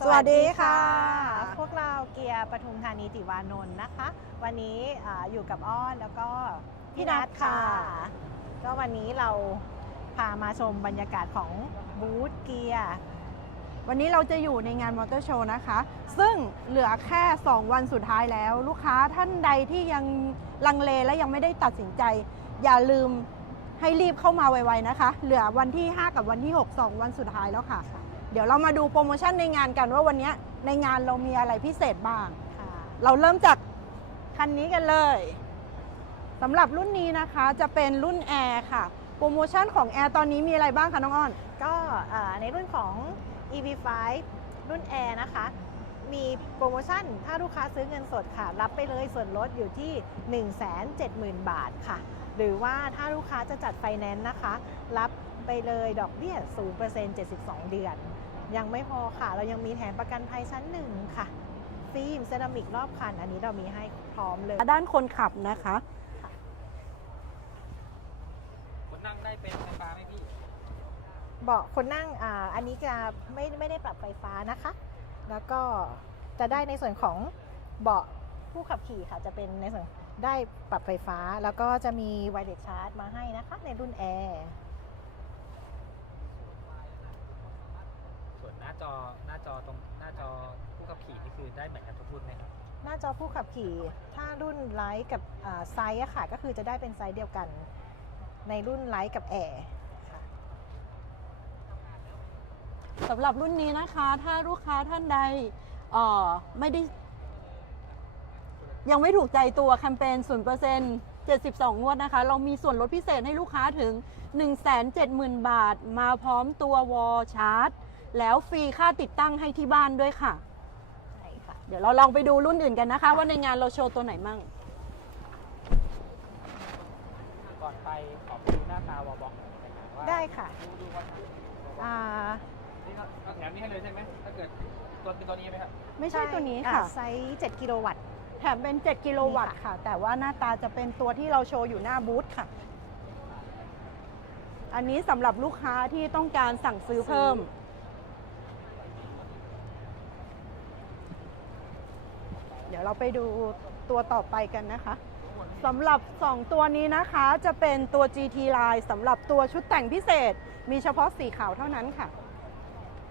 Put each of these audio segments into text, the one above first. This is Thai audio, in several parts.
สวัสดีค่ะ พวกเราเกียร์ปทุมธานีติวานนท์นะคะ วันนี้อ่าอยู่กับอ้อนแล้วก็พี่นัทค่ะก็วันนี้เราพามาชมบรรยากาศของบูธเกียร์วันนี้เราจะอยู่ในงานมอเตอร์โชว์นะคะ ซึ่งเหลือแค่ 2 วันสุดท้ายแล้ว ลูกค้าท่านใดที่ยังลังเลและยังไม่ได้ตัดสินใจ อย่าลืมให้รีบเข้ามาไวๆนะคะ เหลือวันที่ 5 กับวันที่ 6 2 วันสุดท้ายแล้วค่ะ เดี๋ยวเรามาดูโปรโมชั่นในงานกันว่าวันนี้ในงานเรามีอะไรพิเศษบ้าง ค่ะเราเริ่มจากคันนี้กันเลยสำหรับรุ่นนี้นะคะจะเป็นรุ่นแอร์ค่ะ โปรโมชั่นของแอร์ตอนนี้มีอะไรบ้างคะน้องอ้อน ก็อ่าในรุ่นของ EV5 รุ่น Air นะคะ มีโปรโมชั่น ถ้าลูกค้าซื้อเงินสดค่ะ รับไปเลยส่วนลดอยู่ที่ 170,000 บาทค่ะ หรือว่าถ้าลูกค้าจะจัดไฟแนนซ์นะคะ รับไปเลยดอกเบี้ย0% 72 เดือน ยังไม่พอค่ะ เรายังมีแถมประกันภัยชั้นหนึ่งค่ะ ฟิล์มเซรามิกรอบคัน อันนี้เรามีให้พร้อมเลย ด้านคนขับนะคะ คนนั่งได้เป็นไฟฟ้าไหมพี่ เบาะคนนั่งอ่าอันนี้จะไม่ไม่ได้ปรับไฟฟ้านะคะ แล้วก็จะได้ในส่วนของเบาะผู้ขับขี่ค่ะ จะเป็นในส่วนได้ปรับไฟฟ้า แล้วก็จะมีไวเลสชาร์จมาให้นะคะ ในรุ่นแอร์ ส่วนหน้า จอหน้าจอตรงหน้าจอผู้ขับขี่นี่คือได้เหมือนกันทุกรุ่นไหมครับหน้าจอผู้ขับขี่ ถ้ารุ่นไลท์กับอ่าไซส์อะค่ะ ก็คือจะได้เป็นไซส์เดียวกัน ในรุ่นไลท์กับแอร์ค่ะสำหรับรุ่นนี้นะคะ ถ้าลูกค้าท่านใดเอ่อไม่ได้ ยังไม่ถูกใจตัวแคมเปญ0% 72 งวดนะคะ เรามีส่วนลดพิเศษให้ลูกค้าถึง 170,000 บาท มาพร้อมตัววอลชาร์จ แล้วฟรีค่าติดตั้งให้ที่บ้านด้วยค่ะ ใช่ค่ะ เดี๋ยวเราลองไปดูรุ่นอื่นกันนะคะ ว่าในงานเราโชว์ตัวไหนมั่ง ก่อนไปขอไปดูหน้าตาวอลบ็อกหน่อยได้ไหมว่าได้ค่ะดูดูว่าอ่านี่เราเราแถมนี่ให้เลยใช่ไหมถ้าเกิดตัวเป็นตัวนี้ไหมครับไม่ใช่ตัวนี้ค่ะ อ่าไซส์ 7 กิโลวัตต์ แถมเป็น 7 กิโลวัตต์ค่ะ แต่ว่าหน้าตาจะเป็นตัวที่เราโชว์อยู่หน้าบูธค่ะ อันนี้สำหรับลูกค้าที่ต้องการสั่งซื้อเพิ่ม ดี๋ยวเราไปดูตัวต่อไปกันนะคะสำหรับ 2 ตัวนี้นะคะจะเป็นตัว GT Line สำหรับตัวชุดแต่งพิเศษ มีเฉพาะสีขาวเท่านั้นค่ะ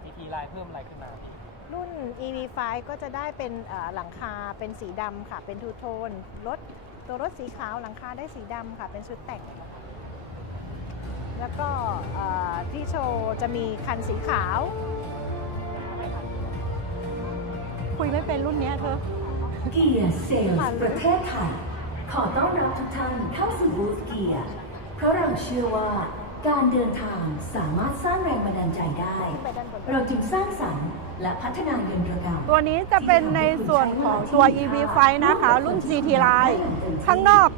มีทีไลน์เพิ่มอะไรขึ้นมาพี่รุ่น EV5 ก็จะได้เป็นเอ่อหลังคาเป็นสีดำค่ะ เป็นทูโทนรถตัวรถสีขาวหลังคาได้สีดำค่ะ เป็นชุดแต่ง แล้วก็เอ่อที่โชว์จะมีคันสีขาว คุยไม่เป็นรุ่นเนี้ยเธอ เกียร์เซลส์ประเทศไทย ขอต้อนรับทุกท่านเข้าสู่บูธเกียร์เพราะเราเชื่อว่าการเดินทางสามารถสร้างแรงบันดาลใจได้ไปด้านบนเราจึงสร้างสรรค์และพัฒนายนตรกรรมตัวนี้จะเป็นในส่วนของตัว EV5 นะคะ รุ่น GT Line ข้างนอก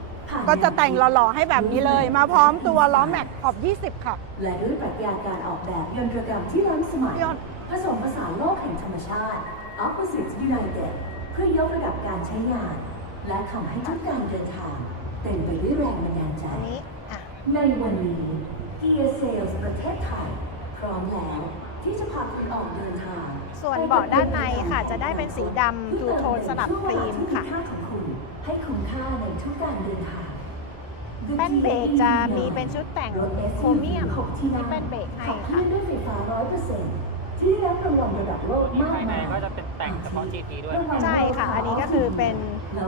ก็จะแต่งหล่อๆ ให้แบบนี้เลย มาพร้อมตัวล้อแม็กขอบ 20 ค่ะ และด้วยปรัชญาการออกแบบยนตรกรรมที่ล้ำสมัยยอดผสมผสานโลกแห่งธรรมชาติ Opposites United เพื่อยกระดับการใช้งาน และทำให้ทุกการเดินทางเต็มไปด้วยแรงบันดาลใจ อันนี้อะในวันนี้ Gear Sales ประเทศไทย พร้อมแล้วที่จะพาคุณออกเดินทางส่วนเบาะด้านในค่ะ จะได้เป็นสีดำทูโทนสลับครีมค่ะค่าของคุณให้คุ้มค่าในทุกการเดินทาง แป้นเบรกจะมีเป็นชุดแต่งโครเมียมที่แป้นเบรกให้ขับเคลื่ค่ะ อนด้วยไฟฟ้า 100% ที่ได้รับรางวัลระดับโลกมีมากภายในมายก็จะเป็นแต่งเฉพาะ GT ด้วย ใช่ค่ะอันนี้ก็คือเป็น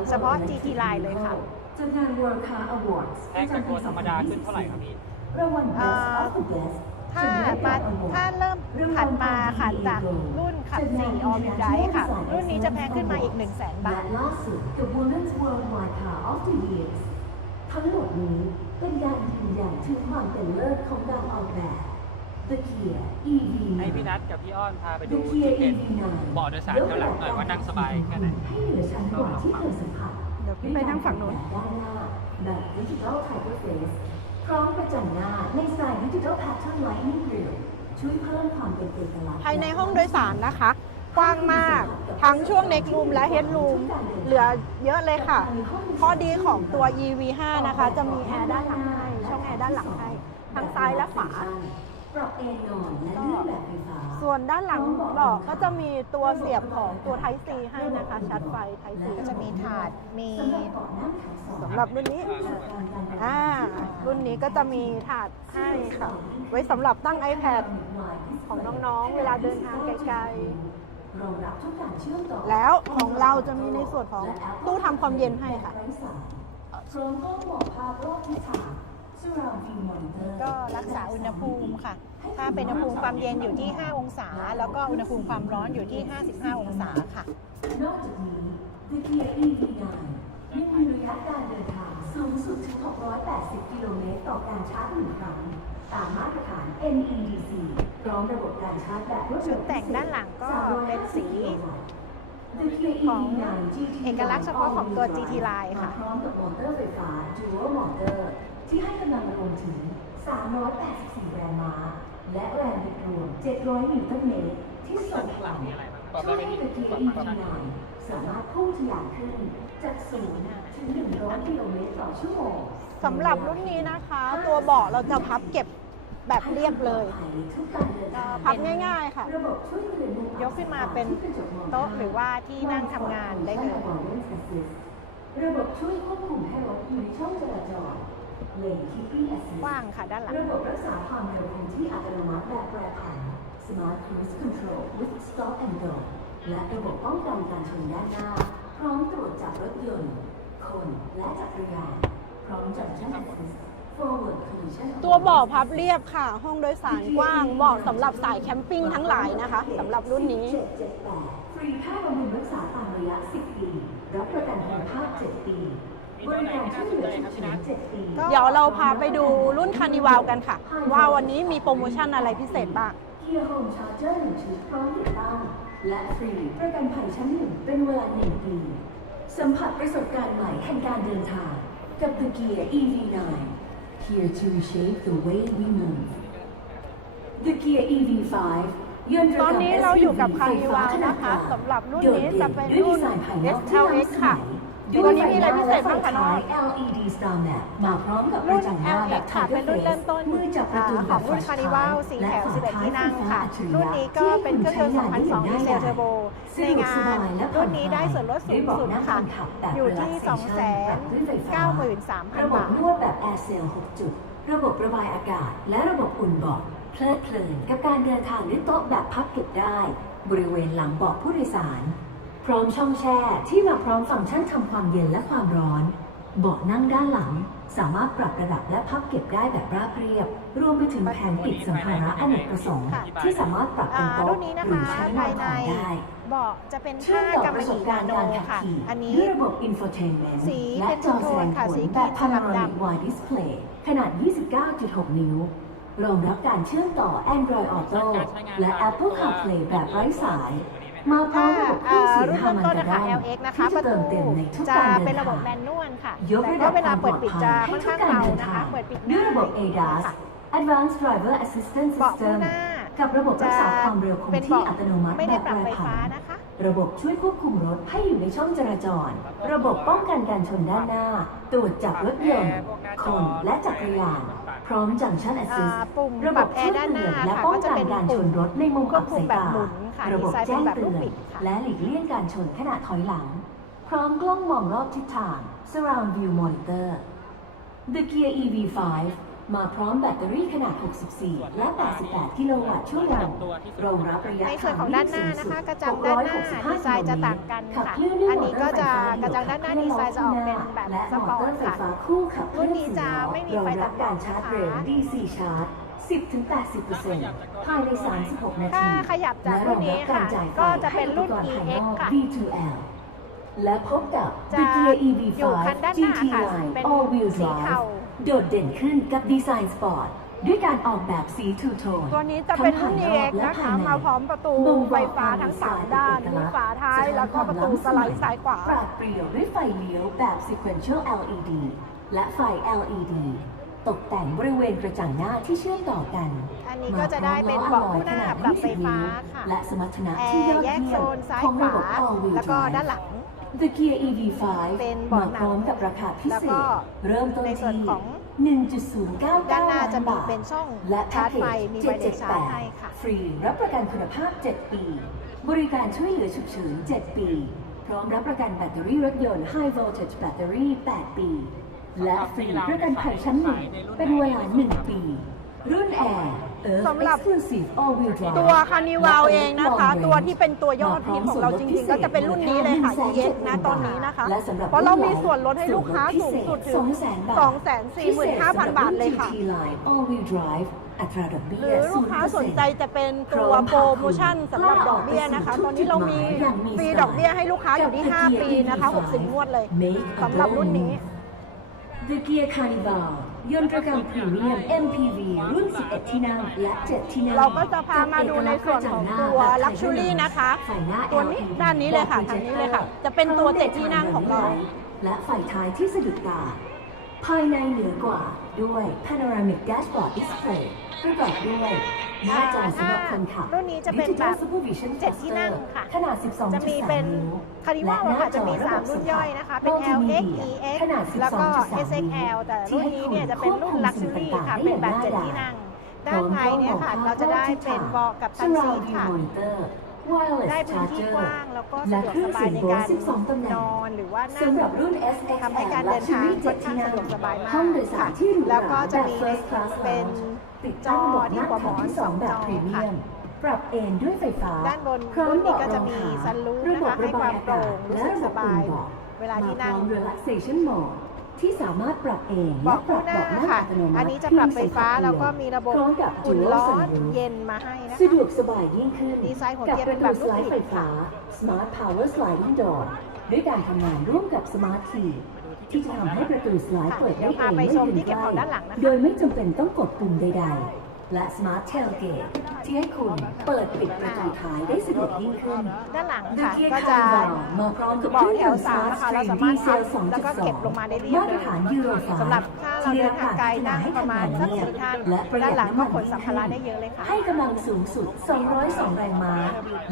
เฉพาะ GT Line เลยค่ะจากงาน World Car Awards แพงจากตัวธรรมดาขึ้นเท่าไหร่ครับพี่ รางวัลอ่า Best of the Best ถ้ามาถ้าเริ่มถัดมาค่ะจากรุ่นขับสี่ออมิวไดค่ะ รุ่นนี้จะแพงขึ้นมาอีก 1 0 0 0 0แสนบาและท ล่าสุดกับ Women's Worldwide Car of the Years ทั้งหมดนี้เป็นการยืนยันถึงความเป็นเลิศของการออกแบบ The Kia EV ให้พี่นัทกับพี่อ้อนพาไปดู The จุ Kia ดเด่น EV9 เบาะโดยสารข้างหลังหน่อยว่านั่งสบายแค่ไหนให้เหนือชั้นกว่าที่เคยสัมผัสเดี๋ยวพี่ไปนั่งฝั่งนู้นด้านหน้าแบบดิจิทัลไทเ e อร์เฟสพร้อมประจันหน้าในสไตล์ดิจิทัลแพทเทิร์นไลท์นิ่งกริลช่วยเพิ่มความเป็นเอกลักษณ์ภายในห้องโดยสารนะคะ กว้างมากทั้งช่วงเน็กรูมและเฮดรูมเหลือเยอะเลยค่ะ ข้อดีของตัว EV5 นะคะ จะมีแอร์ด้านหลังให้ช่องแอร์ด้านหลังให้ ทั้งซ้ายและขวา ปรับเอนนอนและเลื่อนแบบไฟฟ้าส่วนด้านหลังเบาะก็จะมีตัวเสียบของตัว Type C ให้นะคะชาร์จไฟ Type C ก็จะมีถาดมีสำหรับรุ่นนี้อ่ารุ่นนี้ก็จะมีถาดให้ค่ะ ไว้สำหรับตั้ง iPad ของน้องๆ เวลาเดินทางไกลรองรับทุกการเชื่อมต่อๆแล้วของเราจะมีในส่วนของตู้ทำความเย็นให้ค่ะพร้อมกล้องบอกภาพรอบทิศทาง Surround View Monitor ก็รักษาอุณหภูมิค่ะ ถ้าเป็นอุณหภูมิความเย็นอยู่ที่ 5 องศา แล้วก็อุณหภูมิความร้อนอยู่ที่ 55 องศาค่ะ นอกจากนี้ The Kia EV9 ยังมีระยะการเดินทางสูงสุดถึง 680 กิโลเมตรต่อการชาร์จหนึ่งครั้ง ตามมาตรฐาน NEDC พร้อมระบบการชาร์จแบบรวดชุเร็ดวแต่งด้านหลังก็เป็นสี The Kia ของ EV9 GT เอกลักษณ์เฉพาะของตัว GT Line ค่ะมาพร้อมกับมอเตอร์ไฟฟ้า Dual Motor ที่ให้กำลังรวมถึง 384 แรงม้า และแรงบิดรวม 700 นิวตันเมตร ที่ส่งพลังช่วยให้ The Kia EV9 สามารถพุ่งทะยานขึ้น จากศูนย์ถึง 100 กิโลเมตรต่อชั่วโมงสำหรับรุ่นนี้นะคะ ตัวเบาะเราจะพับเก็บแบบเรียบเลยทุกการเดินทางพับง่าย ๆ ค่ะระบบช่วยเตือนมุมยกขึ้นมาเป็นโต๊ะหรือว่าที่นั่งทำงานได้เลยระบบช่วยควบคุมให้รถอยู่ในช่องจราจร Lane Keeping Assist กว้างค่ะด้านหลัง ระบบรักษาความเร็วคงที่อัตโนมัติแบบแปรผัน Smart Cruise Control with Stop and Go และระบบป้องกันการชนด้านหน้า พร้อมตรวจจับรถยนต์ คนและจักรยาน พร้อมจัดช่าง Assist Forward Collision ตัวเบาะพับเรียบค่ะ ห้องโดยสารกว้างเหมาะสำหรับสายแคมปิ้งทั้งหลายนะคะสำหรับรุ่นนี้ 778ฟรีค่าบำรุงรักษาตามระยะ 10 ปี รับประกันคุณภาพ 7 ปีบริการช่วย เหลือฉุกเฉิน7ปีเดี๋ยวเราพาไปดูรุ่นคานิวาวกันค่ะ ว่าวันนี้มีโปรโมชั่นอะไรพิเศษบ้างเกียร์โฮมชาร์เจอร์หนึ่งชุดพร้อมติดตั้งและฟรีประกันภัยชั้นหนึ่งเป็นเวลาหนึ่งปีสัมผัสประสบการณ์ใหม่แห่งการเดินทาง กับ The Gear EV9 Here to reshape the way we move The Gear EV5 ยนต์ตอนนี้เราอยู่กับคานิวาวไฟฟ้นะคะขนาดกลางสำหรับรุ่นนี้โดดด่จะเป็นรุ่นด้วยดีไซน์ภายนอกที่ SLX ค่ะ ล้ำสมัยตัวนี้มีอะไรพิเศษบ้างคะน้องด้วยไฟหน้าและไฟท้าย LED Star Map มาพร้อมกับกรุ่ระนจังหน้าแบบ LX ค่ะเป็นรุ่นเริ่มต้นมือจับประตูอ่าของรุ่นแบบ Carnival สีแถว11ที่นั่งค่ะ รุ่นนี้ก็เป็นเครื่องยนต์2002ดีเซลเทอร์โบในงานรุ่นนี้ได้ส่วนลดสูงสุดค่ะ อยู่ที่ 293,000 ระบบบาทนวดแบบ Air Cell 6จุด ระบบระบายอากาศ และระบบอุ่นเบาะเพลิดเพลินกับการเดินทางด้วยโต๊ะแบบพับเก็บได้ บริเวณหลังเบาะผู้โดยสารพ ร้อมช่องแช่ที่มาพร้อมฟังก์ชันทำความเย็นและความร้อน เบาะนั่งด้านหลัง สามารถปรับระดับและพับเก็บได้แบบราบเรียบ รวมไปถึงแผงปิดสัมภาระอเนกประสงค์ค่ะที่สามารถปรับเป็นอ่าโต๊ะรุ่นนี้นะหรือคะใช้นอภานยในต่อได้เบาะจะเป็นเชื่อผ้ามต่อกำปมะระหสยี่บการนาณ์โนการขับค่ะขี่อันนี้ด้วยระบบ infotainment สีและเป็นจอทูแสโทดนงค่ะผสีลคแบรีบมส Panoramic ลับด Wide Display ขนาด 29.6 นิ้วรองรับการเชื่อมต่อ Android Auto และ Apple CarPlay แบบไร้สาย มาพร้อมระบบเครื่องเสียงรุ่นฮาเริ่มมันต้นกานะคะดัน LX นะคะที่ปจะระเติตูมเต็มในทุกจะการเดิเป็นนระบบทางแมนนวลค่ะยกแต่ระก็ดับเวคลาวามปเปิลดอดปิดภัยจะให้ค่อนทุกข้างการเบาเดินนะทาคะ งเปิดปิดด้วยระบบง่าย ADAS ค่ะ Advanced Driver Assistance เบาะคู่ System หน้ากับระบบรักษาความเร็วคงเป็นที่เบาะอัตโนมัติไม่แบได้บปรับแปรไฟผัฟ้าน นะคะ ระบบช่วยควบคุมรถให้อยู่ในช่องจราจร ระบบป้องกันการชนด้านหน้า ตรวจจับรถยนต์ คนและจักรยาน พร้อมจังชั่นแอสซิสอ่าปุ่มระปบรับบแอช่วยร์ด้านหเตืน้าอนและค่ะป้องก็จะกันเป็นการชปุ่มนรถในมุมควอับบคุสามยแบบตาหมุนค่ะระบบดีไซน์เป็แจ้นงแบบเตืลูกอนบิดค่ะและหลีกเลี่ยงการชนขณะถอยหลัง พร้อมกล้องมองรอบทิศทาง Surround View Monitor The Gear EV5 มาพร้อมแบตเตอรี่ขนาด 64 และ 88 กิโลวัตต์ชั่วโมงรองรับระยะในส่วนทางของด้านหน้านะคะกระจังด้านหน้าดีไซน์จะต่างกันค่ะ อันนี้ก็จะกระจังด้านหน้าดีไซน์จะออกเป็นแบบและสมปออเตอร์ตร์ไฟค่ะฟ้าคู่ขับเคลื่อนรุ่นนี้จะไม่มีไฟรองรับการชาร์จเร็วนะคะ DC ชาร์จ10-80%ภายใน 36 นาถ้าทีขยับจากและรุ่รนองนี้รับกาค่ะรจ่ายไฟก็จะเป็นรุ่นให้อุปกรณ์ภายน EX อกค่ะ V2L และพบกับจะ The Gear EV5 อยู่คันด้านหน้า GT ค่ะ Line เป็น All Wheel สีเทา Drive โดดเด่นขึ้นกับดีไซน์สปอร์ตด้วยการออกแบบสีทูโทนตัวนี้จะเป็นรุ่นทั้ง EX ภายนอกและนะคะภายในมาพร้อมประตูบ่งบอกไฟฟ้าความทั้งดีไซน์3ด้านเป็นเอกมีลักษณ์ฝาท้ายแล้วก็ประตูสไลด์ซ้ายขวาปราดเปรียวด้วยไฟเลี้ยวแบบ sequential LED และไฟ LED ตกแต่งบริเวณกระจังหน้าที่เชื่อมต่อกัน อันนี้ก็จะได้เป็นเบาะคู่หน้าปรับไฟฟ้าค่ะและสมรรถนะแอที่ยอร์ดแยกเยี่โซยมนซ้ายของขระวาบบ All Wheel แล้วก็ Drive ด้านหลัง The Gear EV5 เป็นเบาะมาพร้อมกับราคาพิแล้วเศก็ษเริ่มต้นในส่วนที่ของ1.099ด้านหน้าล้านจะมีบาทเป็นช่องและชาร์จไฟแพ็กเกจมีไวเลสชาร์จให้ค่ะฟรีรับประกันคุณภาพ 7 ปี บริการช่วยเหลือฉุกเฉิน 7 ปี พร้อมรับประกันแบตเตอรี่รถยนต์ High Voltage Battery 8 ปี และฟรีประกันภัยชั้นหนึ่งเป็นเวลา 1 ปี รุ่น Air Earth สำหรับ Exclusive All Wheel Drive ตัวคานิวาลและเองนะคะ Long ตัว Range ที่เป็นตัวยอดฮิตของเราจริงๆ ก็จะเป็นรุ่นนี้เลยค่ะ ES นะตอนนี้นะคะและสำหรับเพราะเรามีส่วนลดให้ลูกค้าสูงสุดถึง 245,000 บาทเลยค่ะพิศษสำหรับรุ่น GT Line All Wheel Drive อัตราดอกเบี้หยรือลูกค้าสนใจจะเป็นตัวโปรโมชั่นสำหรับดอกเบี้ยนะคะ ตอนนี้เรามีฟรีดอกเบี้ยให้ลูกค้าอยู่ที่ 5 ปีนะคะ 60 งวดเลยสำหรับรุ่นนี้ The Gear Carnival ยนต์ประกันพรีเมียม MPV รุ่น 11 ที่นั่งและ 7 ที่นั่งเราก็จะพามาดูในส่วนของตัว Luxury นะคะไฟหน้า ตัวนี้ LED ด้านนี้เลยค่ะทางนี้เลยค่ะ จะเป็นตัวเจ็ดที่นั่งของเรา และไฟท้ายที่สะดุดตา ภายในเหนือกว่าด้วย Panoramic Dashboard Display ประกอบด้วยหน้าจอสำหรับคนขับรุ่นนี้จะเป็นแบบ Digital Supervision เจ็ดที่นั่งค่ะ ขนาด 12.3จะมีเป็นนิ้ว Carnival และหน้าค่ะจะมีจอสามรุ่นย่อยนะคะ เป็น Multimedia LX EX ขนาดแล้วก็12.3 SXL แต่รุ่นนี้เนี่ยจะเป็นรุ่น Luxury ค่ะ เป็นแบบเจ็ดที่นั่ง ด้านท้ายเนี่ยค่ะ เราจะได้เป็นเบาะกับตันซีทค่ะ ได้พื้นที่กว้างแล้วก็สะดวกสบายในการนอนหรือว่านั่งสำหรับรุ่น SX ทำให้การเดินทางค่อนข้างสะดวกสบายมากห้องโดยสารที่หรูหราแล้วก็จะมีแบบ First Class เป็น Lounge ติดตั้งระบบหน้าถังที่สองแบบพรีเมียมปรับเอนด้วยไฟฟ้าด้านบนพร้อมรุ่นนี้เบาะก็รจะองมีเท้าซันรูฟระนะบบคะให้ระบาวคายมอาโปร่กาศงรู้และสึกระบบสบาอุ่ยนเบาะเวลาที่นั่งมพร้อม relaxation mode ที่สามารถปรับเองและเบาะปรัคู่บหน้าเบาะนั่งค่ะอัตโนมัติอันนี้จะปรับไฟฟ้าแล้วก็มีระบบพร้อมกับอุ่น Dual ร้อน Sunroof เย็นมาให้นะสะดคะวกสบายยิ่งขึ้นดีไซน์หัวกับเกียร์ปเป็ระนแบตูบสลูกไลด์บิดไฟฟ้า Smart Power Sliding Door ด้วยการทำงานร่วมกับ Smart Key ที่จะทำให้ประตูสไลด์เปิดได้เดี๋ยวเอพางไปไม่ชมยืนที่เก็บใกของล้ด้านหลังนะคะโดยไม่จำเป็นต้องกดปุ่มใด ๆ และ Smart Tailgate ที่ให้คุณเปิดปิดประตูท้ายได้สะดวกยิ่งขึ้น ด้านหลัง The ค่ะ Gear ก็จะ Carnival มาพร้อมกับเบาะเคแถรื่องวยนต์สาม Smart นะคะเรา Stream สามารถ Diesel พับแล้วก็เก็บลงมาได้เรียบมาตเลรยฐานยูโร5สำหรับถ้าเราเดินทางไกลนั่งประมาณสักสี่ท่านและประหยัด้านหลังก็ขนำสัมภาระได้เยอะเลยค่ะ ให้กำลังสูงสุด 202 แรงม้า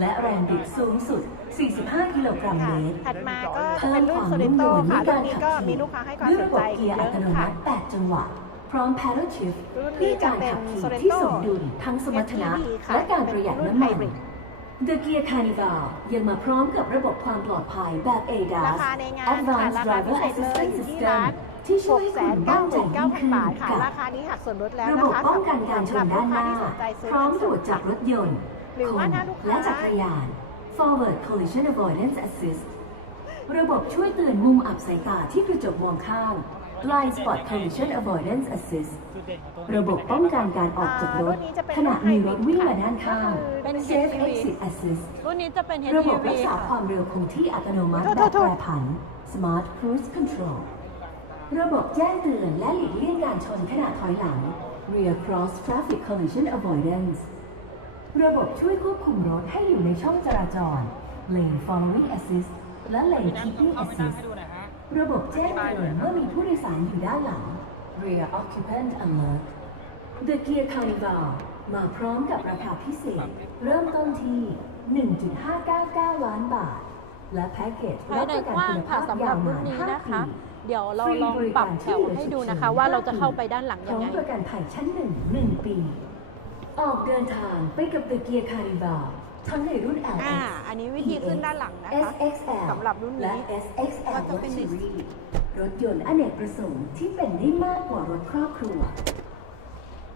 และแรงบิดสูงสุด 45 กิโลกรัมค่ะเมตร ถัดมาก็จะเพิ่เป็มนรุ่คนวามโซลินุ่มโต้นวลค่ะในรุ่กานรนี้ขับก็ขี่มีลูกค้าให้ความด้วยสระนบใจบเกียร์เยอัอะตโนมัค่ะติ8จังหวะ พร้อม paddle shift รุ่นนี้เพื่อการจะเป็นขับขี่ Sorento ที่สมดุลทั้งสมรรถนะ SUV ค่ะและการประหยัดเป็นรุ่นน้ำมัน hybrid The Gear Carnival ยังมาพร้อมกับระบบความปลอดภัยแบบ ADAS ราคาในงานค่ะ Advanced ราคาพิ Driver เศษเลย Assistance อยู่ที่ System ร้านที่ช่วยให้คุณมั่นใจยิ่งขึ้น699,000บาทค่ะกับราคานี้หักส่วนลดแล้วระนะบบคะป้องกันการชนด้านหน้าสำรับลูกค้ที่สนใจซื้อพร้อมตรวจจับรถยนต์หรือว่าคนถ้าลูกค้าและจักรยาน Forward Collision Avoidance Assist ระบบช่วยเตือนมุมอับสายตาที่กระจกมองข้าง Blind Spot Collision Avoidance Assist จุดเด่นของตัวระบบป้องกันการออกจากรรุ่ถนนี้จะเป็นขณะมีรถวิ่งมาด้านข้างเป็น Safe HEV Exit Assist รุ่นนี้จะเป็นระบบ HEV รักษาค่ะความเร็วคงที่อัตโนมัติโทษแบบโทษแปรผัน Smart Cruise Control ระบบแจ้งเตือนและหลีกเลี่ยงการชนขณะถอยหลัง Rear Cross Traffic Collision Avoidance ระบบช่วยควบคุมรถให้อยู่ในช่องจราจร Lane Following Assist และ Lane นั้น Keeping เอาไปนั่ง Assist ให้ดูหน่อยฮะระบบแจ้งเตือนเมื่อมีผู้โดยสารอยู่ด้านหลัง Rear Occupant Alert The Gear Carnival มาพร้อมกับราคาพิเศษ เริ่มต้นที่ 1.599 ล้านบาท และแพ็กเกจภายในกว้างค่ะสำหรับรุ่นนี้นะคะ เดี๋ยวเราลองปรับแถวให้ดูนะคะ ว่าเราจะเข้าไปด้านหลังพยัร้งอไงมประกันภัยชั้นหนึ่งหนึ่งปี ออกเดินทางไปกับ The Gear Carnival ทั้งในรุ่น LX อ่า อันนี้วิธีขึ้นด้านหลังนะคะ SXL สำหรับรุ่นนี้และ SXL ก็จะเป็นใน Luxury รถยนต์อเนกประสงค์ที่เป็นได้มากกว่ารถครอบครัว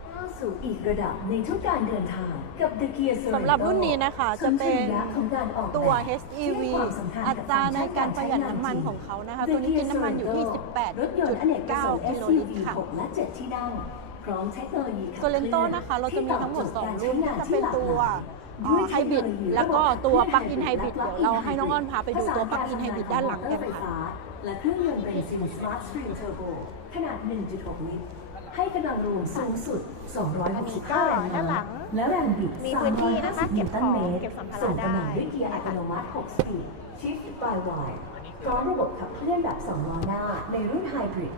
ก้าวสู่อีกระดับในทุกการเดินทางกับ The Gear Sorento สำหรับรุ่นนี้นะคะจะเป็นสุนทรียะของการออกแบบตัวที่ HEV ให้ความสำคัญอักับตราฟังก์ในชัการประหยัดใช้งน้ำมันจริของเขานะคะ The ตัวนี้กิน Gear น้ำมันอยู่ที่ Sorento รถยนต์อเนกประสงค์ 18.9 กิโลลิตร SUV ค่ะ 6และ 7 ที่นั่งพร้อมเทคโนโลยีขับโซเลนโตนะคะเราจะมีทั้งหมดที่ตอบ2โจรุ่ทนย์การจะใช้เป็นงานตัว ที่หลากหลาย ไฮบริดแล้วก็ตัวปลั๊กอินไฮบริดเดี๋ยวเราให้น้องอ้อนพาไปดูตัวปลั๊กอินไฮบริดด้านหลังกันค่ะและเครื่องยนต์เบนซิน Smart Stream Turbo ขนาด 1.6 ลิตร ให้กำลังรวมสูงสุด 265แรงด้านหลัม้างและแรงบิดมีพื้นที่นะคะ350เก็นิบวตัขนองเมตรเก็บสัมภาระส่งกำลังด้วยเกียร์อัตโนมัติ 6 สปีด Shift by wire พร้อมระบบขับเคลื่อนแบบ2ล้อหน้าในรุ่น Hybrid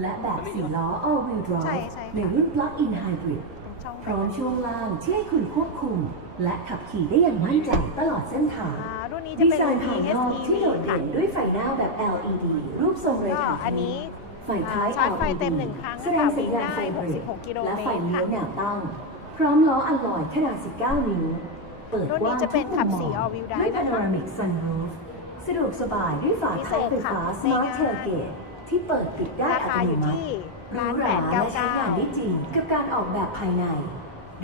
และแบบ4ล้อ All Wheel Drive ในรุ่น Plug-in Hybrid เป็นช่องพร้อมช่วงล่างที่ให้คุณควบคุม และขับขี่ได้อย่างมั่นใจตลอดเส้นทางอ่ารุ่นนี้จะดีเป็น ไซน์ภายนอกที่โดดค่ะ เด่นด้วยไฟหน้าแบบ LED รูปทรงเรก็ขาอันนี้ไฟท้าย ชาร์จไฟ LED เต็มหนึ่งครั้งแสดงสัญญาณไฟเบรก66 กิโลเมตรและไฟเลี้ยวค่ะแนวตั้ง พร้อมล้ออัลลอยขนาด 19 นิ้ว เปิดรุ่นกนี้ว้างจะเป็นทุกขับมุมสีมอง all wheel drive ด้วยนะคะ panoramic sunroof สะดวกสบายด้วยฝาพิเศท้ายษไฟฟ้าค่ะ smart ง่ายๆ tailgate ที่เปิดปิดได้ราอัคาตอโนยู่มัติที่หรูล้านหแปราดและเก้าใช้เก้างานได้จริงกับการออกแบบภายใน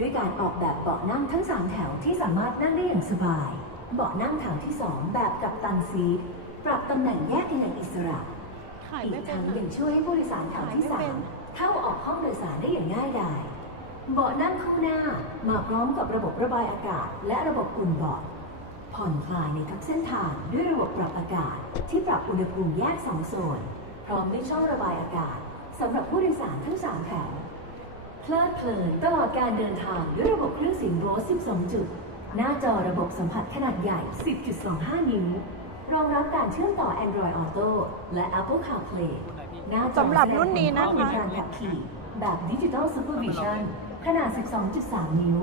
ด้วยการออกแบบเบาะนั่งทั้ง 3 แถวที่สามารถนั่งได้อย่างสบาย เบาะนั่งแถวที่ 2 แบบกับตันซีทปรับตำแหน่งแยกกันอย่างอิสระขายอีไม่กเป็ทั้นงยังช่วยให้ผู้โดยสารแถวที่ขายไม่เป็น3เข้าออกห้องโดยสารได้อย่างง่ายดายเบาะนั่งข้างหน้ามาพร้อมกับระบบระบายอากาศ และระบบอุ่นเบาะผ่อนคลายในทุกเส้นทางด้วยระบบปรับอากาศ ที่ปรับอุณหภูมิแยกสองโซนพร้อมด้วยช่องระบายอากาศสำหรับผู้โดยสารทั้งสามแถว เพลิดเพลินตลอดการเดินทางด้วยระบบเครื่องเสียงโบส12 จุด หน้าจอระบบสัมผัสขนาดใหญ่ 10.25 นิ้ว รองรับการเชื่อมต่อ Android Auto และ Apple CarPlay คุณหน่อยพี่หน้าจอสำหรับรุ่นนี้นะคะแสดงความเป็นการขับขี่ แบบดิจิ t a ลซูเปอร์วิชั่นขนาด 12.3 นิ้ว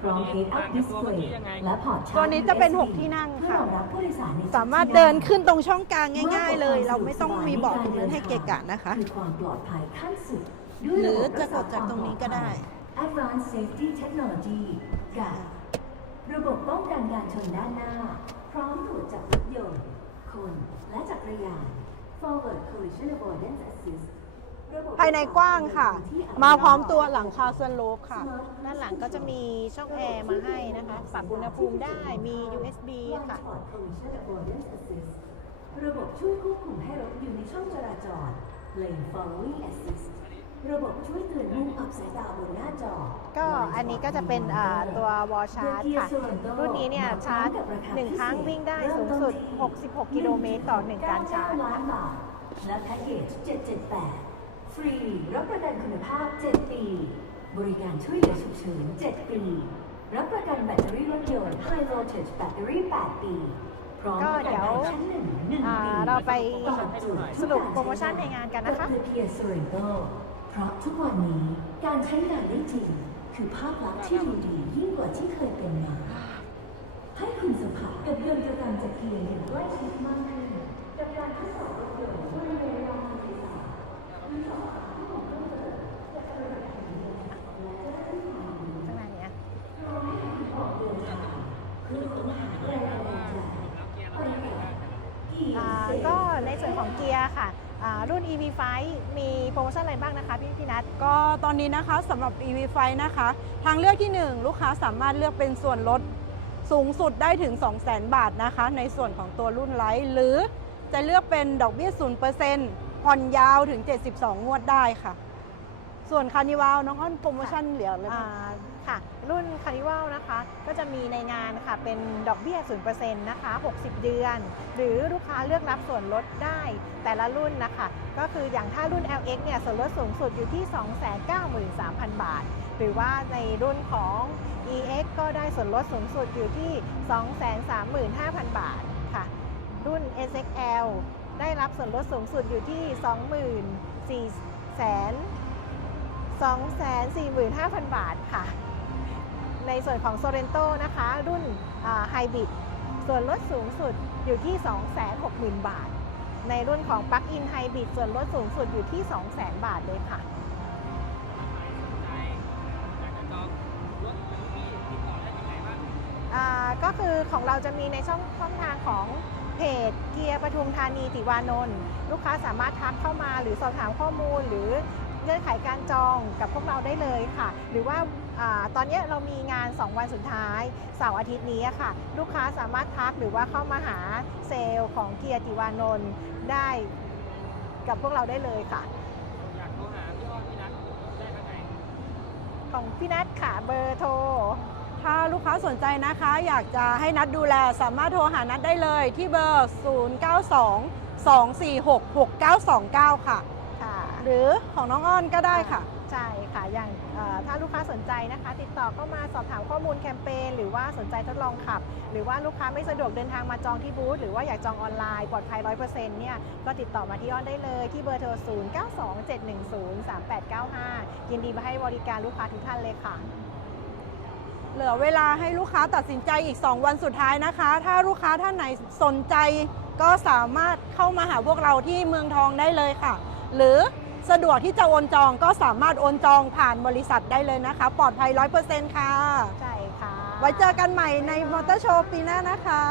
พร้อม Head Up Display และพอร์ตชาร์จตัวนี้จะเป็น USB 6 ที่นั่งเพื่อค่ะ รองรับผู้โดยสารในสามารถเดินขึ้นตรงช่องกลางง่าย ๆ เลย เราไม่ต้องมีเบาะตรงนั้นให้เกะกะนะคะ คือความปลอดภัยขั้นสุดด้วย หรือบบจะกดจากตรงนี้ก็ได้ Advanced Safety Technology กับระบบป้องกันการชนด้านหน้า พร้อมตรวจจับรถยนต์คนและจักรยาน Forward Collision Avoidance Assist ระบบภายในกว้างค่ะ มาพร้อมตัวหลังคาซันรูฟค่ะ ด้านหลังก็จะมีช่องแอร์มาให้นะคะ ปรับอุณหภูมิได้มี USB ค่ะ One Collision Avoidance Assist ระบบช่วยควบคุมให้รถอยู่ในช่องจราจร Lane Following Assist ระบบช่วยเตือนมุมอับสายตาบนหน้าจอ ก็อันนี้ก็จะเป็นอ่าตัววอลชาร์จค่ะ รุ่นนี้เนี่ยชาร์จ 1 ครั้งวิ่งได้สูงสุด 66 กิโลเมตรต่อ 1 การชาร์จล้านค่ะบาทและแพ็กเกจ 778 ฟรี รับประกันคุณภาพ 7 ปี บริการช่วยเหลือฉุกเฉิน 7 ปี รับประกันแบตเตอรี่รถยนต์ High Voltage Battery 8ปีพร้อมก็ประเดี๋กันยวภัยชั้นหนึ่งหนึ่งอ่าปีเราไปตอบโจทย์สรุปโปรโมชั่นในงานกันนะคะ กับ The Kia Sorento เพราะทุกวันนี้การใช้งานได้จริง คือภาพลักษณ์ที่ดูดียิ่งกว่าที่เคยเป็นมา ให้คุณสัมผัสกับยนต์กรรมจากเกียร์อย่างใกล้ชิดมากขึ้นกับการทดสอบรถยนต์บริเวณรางรถไฟฟ้าหรือสอบถามข้อมูลเพิ่มเติมจากบริษัทแห่งนี้และเจ้าหน้าที่ฝ่ายบริ ข้างในเนี้ย พร้อมให้คุณออกเดินทางเพื่อค้นหาแรงบันดาลใจไปกับเกีย อ่า ร์เซ ก็ในส่วนของเกียร์ค่ะอ่ารุ่น EV5 มีโปรโมชั่นอะไรบ้างนะคะพี่พี่นัท ก็ตอนนี้นะคะสำหรับ EV5 นะคะ ทางเลือกที่ 1 ลูกค้าสามารถเลือกเป็นส่วนลดสูงสุดได้ถึง 200,000 บาทนะคะ ในส่วนของตัวรุ่นไลท์หรือจะเลือกเป็นดอกเบี้ย 0%ผ่อนยาวถึง 72 งวดได้ค่ะ ส่วนคานิวาลน้องอ้อนโปรโมชั่นเหลือเลยอ่า ค่ะ รุ่นคาริวัลนะคะ ก็จะมีในงานค่ะเป็นดอกเบี้ย 0%นะคะ 60 เดือน หรือลูกค้าเลือกรับส่วนลดได้แต่ละรุ่นนะคะ ก็คืออย่างถ้ารุ่น LX เนี่ยส่วนลดสูงสุดอยู่ที่ 293,000 บาท หรือว่าในรุ่นของ EX ก็ได้ส่วนลดสูงสุดอยู่ที่ 235,000 บาทค่ะ รุ่น SXL ได้รับส่วนลดสูงสุดอยู่ที่ 24,000 245,000 บาทค่ะ ในส่วนของ Sorento นะคะ รุ่นไฮบริดส่วนลดสูงสุดอยู่ที่ 260,000 บาท ในรุ่นของ Plug-in Hybrid ส่วนลดสูงสุดอยู่ที่ 200,000 บาทเลยค่ะอ่าก็คือของเราจะมีในช่องช่องทางของเพจเกียร์ปทุมธานีติวานนท์ลูกค้าสามารถทักเข้ามาหรือสอบถามข้อมูลหรือเงื่อนไขการจองกับพวกเราได้เลยค่ะ หรือว่า อาตอนนี้เรามีงาน 2 วันสุดท้ายเสาร์อาทิตย์นี้ค่ะ ลูกค้าสามารถทักหรือว่าเข้ามาหาเซลล์ของเกียร์ติวานนท์ได้กับพวกเราได้เลยค่ะ อยากโทรหาพี่อ้อพี่นัทได้ทางไหนของพี่นัทค่ะเบอร์โทร ถ้าลูกค้าสนใจนะคะ อยากจะให้นัดดูแลสามารถโทรหานัดได้เลยที่เบอร์ 092 246 6929 ค่ะ ค่ะ หรือของน้องอ้อนก็ได้ค่ะ ใช่ค่ะอย่างถ้าลูกค้าสนใจนะคะ ติดต่อเข้ามาสอบถามข้อมูลแคมเปญหรือว่าสนใจทดลองขับ หรือว่าลูกค้าไม่สะดวกเดินทางมาจองที่บูธหรือว่าอยากจองออนไลน์ปลอดภัย100%เนี่ยก็ติดต่อมาที่อ้อนได้เลยที่เบอร์โทร 092 710 3895 ยินดีมาให้บริการลูกค้าทุกท่านเลยค่ะเหลือเวลาให้ลูกค้าตัดสินใจอีก 2 วันสุดท้ายนะคะ ถ้าลูกค้าท่านไหนสนใจก็สามารถเข้ามาหาพวกเราที่เมืองทองได้เลยค่ะ หรือ สะดวกที่จะโอนจองก็สามารถโอนจองผ่านบริษัทได้เลยนะคะ ปลอดภัย 100%ค่ะ ใช่ค่ะ ไว้เจอกันใหม่ในมอเตอร์โชว์ปีหน้านะคะ